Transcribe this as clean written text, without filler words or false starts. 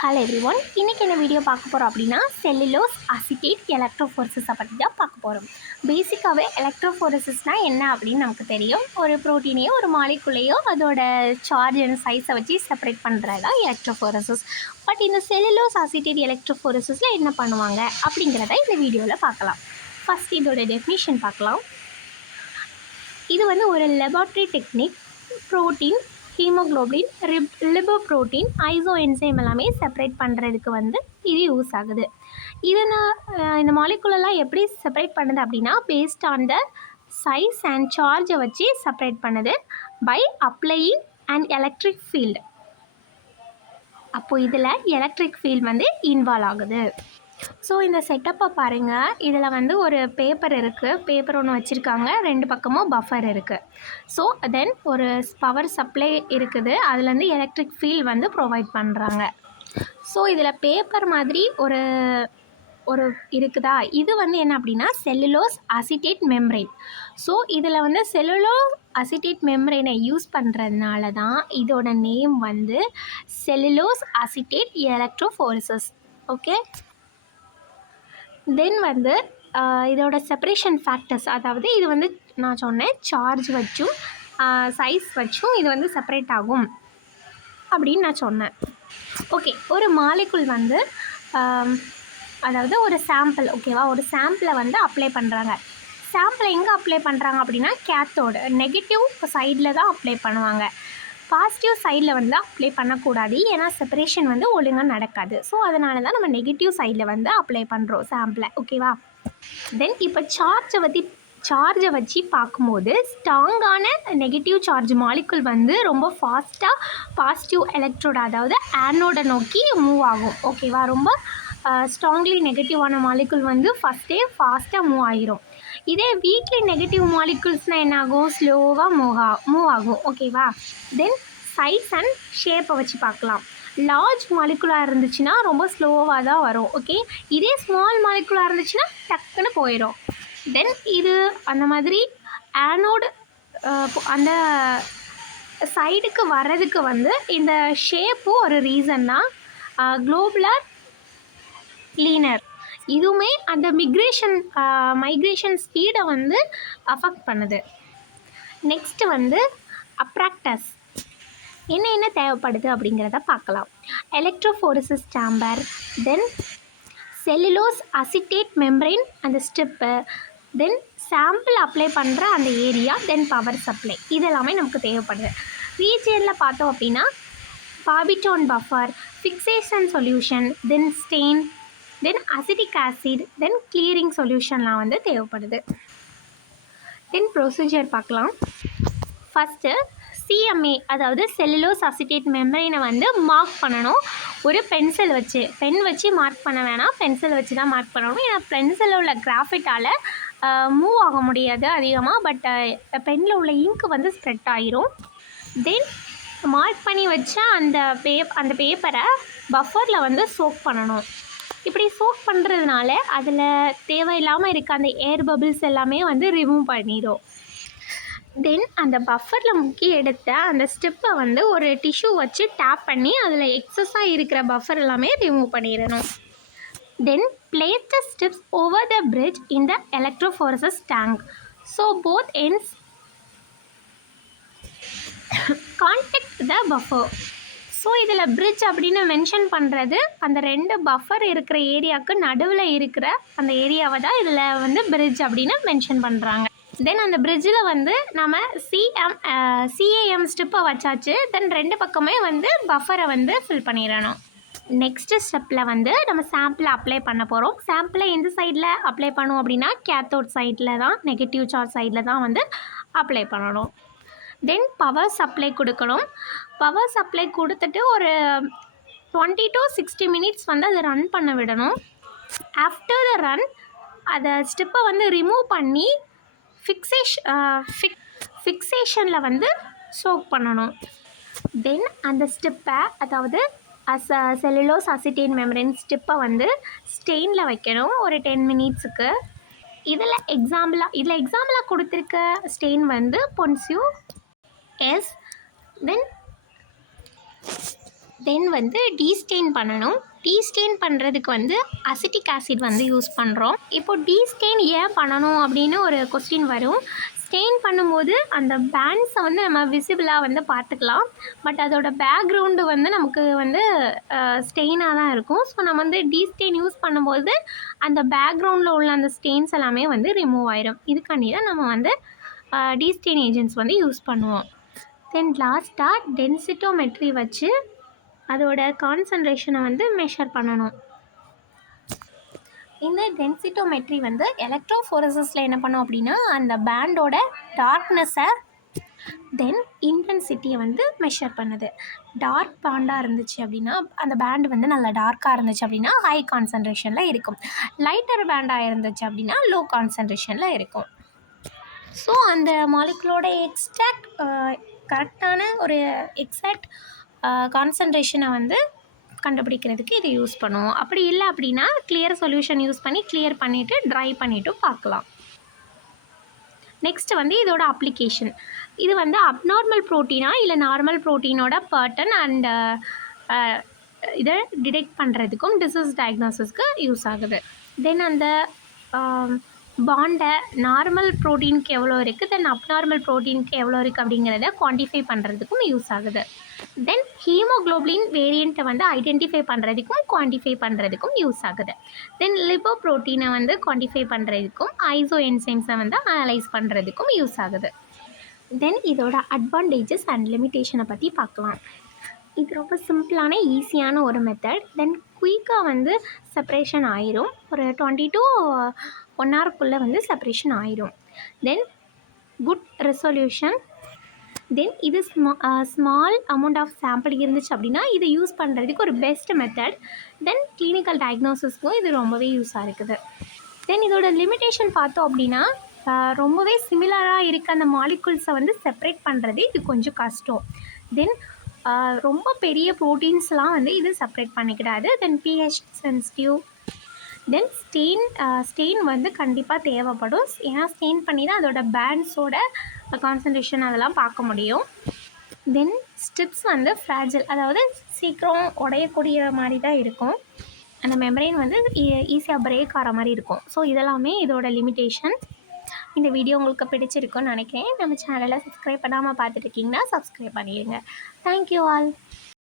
Hello everyone, இன்றைக்கி என்ன video பார்க்க போகிறோம் அப்படின்னா செல்லுலோஸ் அசிட்டேட் எலக்ட்ரோஃபோரசிஸை பற்றி தான் பார்க்க போகிறோம். பேசிக்காகவே எலக்ட்ரோஃபோரசிஸ்னால் என்ன அப்படின்னு நமக்கு தெரியும். ஒரு ப்ரோட்டீனையோ ஒரு மாலிகுலையோ அதோட சார்ஜ் அண்ட் சைஸை வச்சு செப்பரேட் பண்ணுறது தான் எலக்ட்ரோஃபோரசிஸ். பட் இந்த செல்லுலோஸ் அசிட்டேட் எலக்ட்ரோஃபோரசிஸில் என்ன பண்ணுவாங்க அப்படிங்கிறத இந்த வீடியோவில் பார்க்கலாம். ஃபஸ்ட் இதோட டெஃபினிஷன் பார்க்கலாம். இது வந்து ஒரு laboratory technique. Protein, haemoglobin, lipoprotein, isoenzyme எல்லாமே செப்பரேட் பண்ணுறதுக்கு வந்து இது யூஸ் ஆகுது. இதை இந்த மாலிகுலெல்லாம் எப்படி செப்பரேட் பண்ணுது அப்படின்னா based on the size and சார்ஜை வச்சு செப்பரேட் பண்ணுது by applying and electric field. அப்போது இதில் எலக்ட்ரிக் ஃபீல்டு வந்து இன்வால்வ் ஆகுது. ஸோ இந்த செட்டப்பை பாருங்கள். இதில் வந்து ஒரு பேப்பர் இருக்குது, பேப்பர் ஒன்று வச்சுருக்காங்க, ரெண்டு பக்கமும் பஃபர் இருக்குது. ஸோ தென் ஒரு பவர் சப்ளை இருக்குது, அதுலேருந்து எலக்ட்ரிக் ஃபீல்ட் வந்து ப்ரொவைட் பண்ணுறாங்க. ஸோ இதில் பேப்பர் மாதிரி ஒரு இருக்குதா, இது வந்து என்ன அப்படின்னா செல்லுலோஸ் அசிட்டேட் மெம்ப்ரெயின். ஸோ இதில் வந்து செல்லுலோஸ் அசிட்டேட் மெம்ப்ரெயினை யூஸ் பண்ணுறதுனால தான் இதோட நேம் வந்து செல்லுலோஸ் அசிட்டேட் எலக்ட்ரோஃபோரசிஸ். ஓகே, தென் வந்து இதோட செப்பரேஷன் ஃபேக்டர்ஸ், அதாவது இது வந்து நான் சொன்னேன் சார்ஜ் வச்சும் சைஸ் வச்சும் இது வந்து செப்பரேட் ஆகும் அப்படின்னு நான் சொன்னேன். ஓகே, ஒரு மாலிகுல் வந்து அதாவது ஒரு சாம்பிள், ஓகேவா, ஒரு சாம்பிளை வந்து அப்ளை பண்ணுறாங்க. சாம்பிளை எங்கே அப்ளை பண்ணுறாங்க அப்படின்னா கேத்தோடு நெகட்டிவ் சைடில் தான் அப்ளை பண்ணுவாங்க. பாசிட்டிவ் சைடில் வந்து அப்ளை பண்ணக்கூடாது, ஏன்னா செப்பரேஷன் வந்து ஒழுங்காக நடக்காது. ஸோ அதனால தான் நம்ம நெகட்டிவ் சைடில் வந்து அப்ளை பண்ணுறோம் சாம்பிளை, ஓகேவா. தென் இப்போ சார்ஜை வச்சு பார்க்கும்போது ஸ்ட்ராங்கான நெகட்டிவ் சார்ஜ் மாலிகுல் வந்து ரொம்ப ஃபாஸ்ட்டாக பாசிட்டிவ் எலக்ட்ரோட, அதாவது ஆனோட நோக்கி மூவ் ஆகும், ஓகேவா. ரொம்ப ஸ்ட்ராங்லி நெகட்டிவான மாலிகுல் வந்து ஃபஸ்ட்டே ஃபாஸ்ட்டாக மூவ் ஆகிரும். இதே வீக்லி நெகட்டிவ் மாலிகுல்ஸ்னால் என்ன ஆகும், ஸ்லோவாக மூவ் ஆகும், ஓகேவா. தென் சைஸ் அண்ட் ஷேப்பை வச்சு பார்க்கலாம். லார்ஜ் மாலிகுலாக இருந்துச்சுன்னா ரொம்ப ஸ்லோவாக தான் வரும், ஓகே. இதே ஸ்மால் மாலிகுலாக இருந்துச்சுன்னா டக்குன்னு போயிடும். தென் இது அந்த மாதிரி ஆனோடு அந்த சைடுக்கு வர்றதுக்கு வந்து இந்த ஷேப்பும் ஒரு ரீசன் தான். குளோபுலர் லீனர் இதுவுமே அந்த மைக்ரேஷன் ஸ்பீடை வந்து அஃபெக்ட் பண்ணுது. நெக்ஸ்ட்டு வந்து அப்ராக்டஸ் என்ன தேவைப்படுது அப்படிங்கிறத பார்க்கலாம். எலக்ட்ரோஃபோரசிஸ் சாம்பர், தென் செல்லுலோஸ் அசிட்டேட் மெம்ப்ரெயின் அந்த ஸ்ட்ரிப்பு, தென் சாம்பிள் அப்ளை பண்ணுற அந்த ஏரியா, தென் பவர் சப்ளை, இதெல்லாமே நமக்கு தேவைப்படுது. ரீஜியனில் பார்த்தோம் அப்படின்னா பாபிட்டோன் பஃபர், ஃபிக்சேஷன் சொல்யூஷன், தென் ஸ்டெயின், தென் அசிட்டிக் ஆசிட், தென் கிளியரிங் சொல்யூஷன்லாம் வந்து தேவைப்படுது. தென் ப்ரொசீஜர் பார்க்கலாம். ஃபஸ்ட்டு சிஎம்ஏ, அதாவது செல்லுலோஸ் அசிட்டேட் மெம்ப்ரெயினை வந்து மார்க் பண்ணணும். ஒரு பென் வச்சு மார்க் பண்ண வேணாம், பென்சில் வச்சு தான் மார்க் பண்ணணும். ஏன்னா பென்சிலில் உள்ள கிராஃபைட்டால் மூவ் ஆக முடியாது அதிகமாக, பட் பெனில் உள்ள இங்கு வந்து ஸ்ப்ரெட் ஆகிரும். தென் மார்க் பண்ணி வச்ச அந்த பேப்பரை பஃபரில் வந்து சோக் பண்ணணும். இப்படி சோக் பண்ணுறதுனால அதில் தேவையில்லாமல் இருக்க அந்த ஏர் பபிள்ஸ் எல்லாமே வந்து ரிமூவ் பண்ணிடும். தென் அந்த பஃபரில் முக்கி எடுத்த அந்த ஸ்டெப்பை வந்து ஒரு டிஷ்யூ வச்சு டேப் பண்ணி அதில் எக்ஸஸாக இருக்கிற பஃபர் எல்லாமே ரிமூவ் பண்ணிடணும். Then place the steps over the bridge in the electrophoresis tank. So both ends contact the buffer. So இதில் பிரிட்ஜ் அப்படின்னு மென்ஷன் பண்ணுறது அந்த ரெண்டு பஃபர் இருக்கிற ஏரியாவுக்கு நடுவில் இருக்கிற அந்த ஏரியாவை தான் இதில் வந்து பிரிட்ஜ் அப்படின்னு மென்ஷன் பண்ணுறாங்க. தென் அந்த பிரிட்ஜில் வந்து நம்ம சிஏஎம் ஸ்ட்ரிப்பை வச்சாச்சு. தென் ரெண்டு பக்கமே வந்து பஃபரை வந்து ஃபில் பண்ணிடணும். நெக்ஸ்ட்டு ஸ்டெப்பில் வந்து நம்ம சாம்பிளை அப்ளை பண்ண போகிறோம். சாம்பிளை எந்த சைடில் அப்ளை பண்ணுவோம் அப்படின்னா கேத்தோட் சைடில் தான், நெகட்டிவ் சார்ஜ் சைடில் தான் வந்து அப்ளை பண்ணணும். தென் பவர் சப்ளை கொடுக்கணும். பவர் சப்ளை கொடுத்துட்டு ஒரு 20 to 60 minutes வந்து அதை ரன் பண்ண விடணும். ஆஃப்டர் த ரன் அதை ஸ்டெப்பை வந்து ரிமூவ் பண்ணி ஃபிக்சேஷனில் வந்து சோக் பண்ணணும். தென் அந்த ஸ்டெப்பை, அதாவது செல்லுலோஸ் அசிட்டேட் மெம்ப்ரெயின் ஸ்டெப்பை வந்து ஸ்டெயினில் வைக்கணும் ஒரு 10 minutesக்கு. இதில் எக்ஸாம்பிளாக கொடுத்துருக்க ஸ்டெயின் வந்து பொன்சியூ எஸ். தென் தென் வந்து டீஸ்டெயின் பண்ணணும். டீஸ்டெயின் பண்ணுறதுக்கு வந்து அசிட்டிக் ஆசிட் வந்து யூஸ் பண்ணுறோம். இப்போது டீஸ்டெயின் ஏன் பண்ணணும் அப்படின்னு ஒரு கொஸ்டின் வரும். ஸ்டெயின் பண்ணும்போது அந்த பேண்ட்ஸை வந்து நம்ம விசிபிளாக வந்து பார்த்துக்கலாம். பட் அதோட பேக்ரவுண்டு வந்து நமக்கு வந்து ஸ்டெயினாக தான் இருக்கும். ஸோ நம்ம வந்து டீஸ்டெயின் யூஸ் பண்ணும்போது அந்த பேக்ரவுண்டில் உள்ள அந்த ஸ்டெயின்ஸ் எல்லாமே வந்து ரிமூவ் ஆயிடும். இதுக்காண்டி தான் நம்ம வந்து டீஸ்டெயின் ஏஜென்ட்ஸ் வந்து யூஸ் பண்ணுவோம். தென் லாஸ்ட்டாக டென்சிட்டோமெட்ரி வச்சு அதோட கான்சன்ட்ரேஷனை வந்து மெஷர் பண்ணணும். இந்த டென்சிட்டோமெட்ரி வந்து எலக்ட்ரோஃபோரசிஸில் என்ன பண்ணோம் அப்படின்னா அந்த பேண்டோட டார்க்னஸை தென் இன்டென்சிட்டியை வந்து மெஷர் பண்ணுது. டார்க் பேண்டாக இருந்துச்சு அப்படின்னா அந்த பேண்டு வந்து நல்லா டார்க்காக இருந்துச்சு அப்படின்னா ஹை கான்சன்ட்ரேஷனில் இருக்கும். லைட்டர் பேண்டாக இருந்துச்சு அப்படின்னா லோ கான்சன்ட்ரேஷனில் இருக்கும். ஸோ அந்த மாலிகுலோட கரெக்டான ஒரு எக்ஸாக்ட் கான்சன்ட்ரேஷனை வந்து கண்டுபிடிக்கிறதுக்கு இதை யூஸ் பண்ணுவோம். அப்படி இல்லை அப்படின்னா கிளியர் சொல்யூஷன் யூஸ் பண்ணி கிளியர் பண்ணிவிட்டு ட்ரை பண்ணிவிட்டும் பார்க்கலாம். நெக்ஸ்ட்டு வந்து இதோட அப்ளிகேஷன். இது வந்து அப்நார்மல் ப்ரோட்டீனா இல்லை நார்மல் ப்ரோட்டீனோட பேட்டர்ன் அண்ட் இதை டிடெக்ட் பண்ணுறதுக்கும் டிசீஸ் டயக்னோசிஸ்க்கு யூஸ் ஆகுது. தென் அந்த பாண்டை நார்மல் ப்ரோட்டீனுக்கு எவ்வளோ இருக்குது, தென் அப்நார்மல் ப்ரோட்டீனுக்கு எவ்வளோ இருக்குது அப்படிங்கிறத குவான்டிஃபை பண்ணுறதுக்கும் யூஸ் ஆகுது. தென் ஹீமோக்ளோபின் வேரியண்ட்டை வந்து ஐடென்டிஃபை பண்ணுறதுக்கும் குவான்டிஃபை பண்ணுறதுக்கும் யூஸ் ஆகுது. தென் லிப்போ ப்ரோட்டீனை வந்து குவான்டிஃபை பண்ணுறதுக்கும் ஐசோ என்சைம்ஸை வந்து அனலைஸ் பண்ணுறதுக்கும் யூஸ் ஆகுது. தென் இதோட அட்வான்டேஜஸ் அண்ட் லிமிட்டேஷனை பற்றி பார்க்கலாம். இது ரொம்ப சிம்பிளான ஈஸியான ஒரு மெத்தட். தென் குயிக்காக வந்து செப்ரேஷன் ஆயிரும். ஒரு 20 to 1 hourக்குள்ளே வந்து செப்ரேஷன் ஆயிரும். Then good resolution. தென் இது ஸ்மால் அமௌண்ட் ஆஃப் சாம்பிள் இருந்துச்சு அப்படின்னா இதை யூஸ் பண்ணுறதுக்கு ஒரு பெஸ்ட் மெத்தட். தென் கிளினிக்கல் டயக்னோசிஸ்க்கும் இது ரொம்பவே யூஸாக இருக்குது. தென் இதோட லிமிட்டேஷன் பார்த்தோம் அப்படின்னா ரொம்பவே சிமிலராக இருக்க அந்த மாலிகுல்ஸை வந்து செப்ரேட் பண்ணுறது இது கொஞ்சம் கஷ்டம். தென் ரொம்ப பெரிய ப்ரோட்டீன்ஸ்லாம் வந்து இது செப்ரேட் பண்ணிக்கிடாது. தென் pH சென்சிட்டிவ். தென் ஸ்டெயின் வந்து கண்டிப்பாக தேவைப்படும். ஏன்னா ஸ்டெயின் பண்ணி தான் அதோட பேண்ட்ஸோட கான்சன்ட்ரேஷன் அதெல்லாம் பார்க்க முடியும். தென் ஸ்ட்ரிப்ஸ் வந்து ஃப்ராஜில், அதாவது சீக்கிரம் உடையக்கூடிய மாதிரி தான் இருக்கும். அந்த மெம்பரைன் வந்து ஈஸியாக பிரேக் ஆகிற மாதிரி இருக்கும். ஸோ இதெல்லாமே இதோட லிமிட்டேஷன். இந்த வீடியோ உங்களுக்கு பிடிச்சிருக்குன்னு நினைக்கிறேன். நம்ம சேனலை சப்ஸ்கிரைப் பண்ணாமல் பார்த்துட்டு இருக்கீங்கன்னா சப்ஸ்கிரைப் பண்ணிடுங்க. Thank you all.